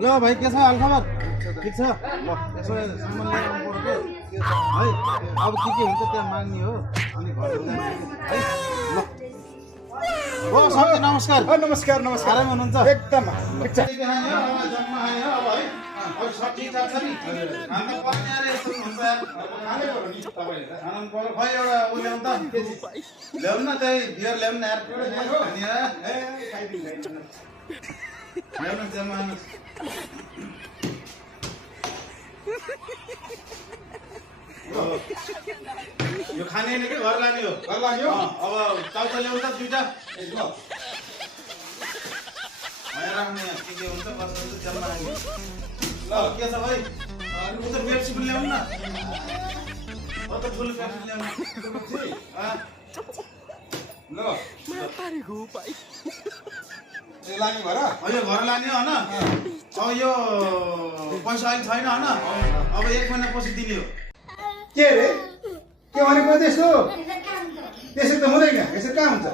ल भाइ के छ हालखबर ठिक छ ल यसो सामान लिएर आउनु पर्यो है अब के हुन्छ त्यहाँ माग्ने हो अनि घर जाने है ल ओ साथी नमस्कार नमस्कार नमस्कार आराम हुनुहुन्छ एकदम ठिक छ जम्मा आयो अब है अब सब ठिकठाक छ नि खानु पर्ने अरे यस्तो हुन्छ खानै पर्यो नि तपाईँले खानु पर्यो खै एउटा उ ल्याउनु त ल्याउनु न त्यही बियर ल्याउनु न यार ल्याउनु जम्मा यो खाने कि घर लाने हो घर लाग्यो अब चाउचा ल्याउनु त दुईटा ल राख्ने के हुन्छ कसो हुन्छ जम्मा ल के छ भाइ उता पेप्सी पनि ल्याउनु न अत फुल पेप्सी ल्याउनु ल लाने भएर यो घर लाने हो होइन अब यो पैसा अहिले छैन होइन अब 1 महिना पछि दिने हो के रे के भनेको त्यसो त्यसो त हुँदैन यसो कहाँ हुन्छ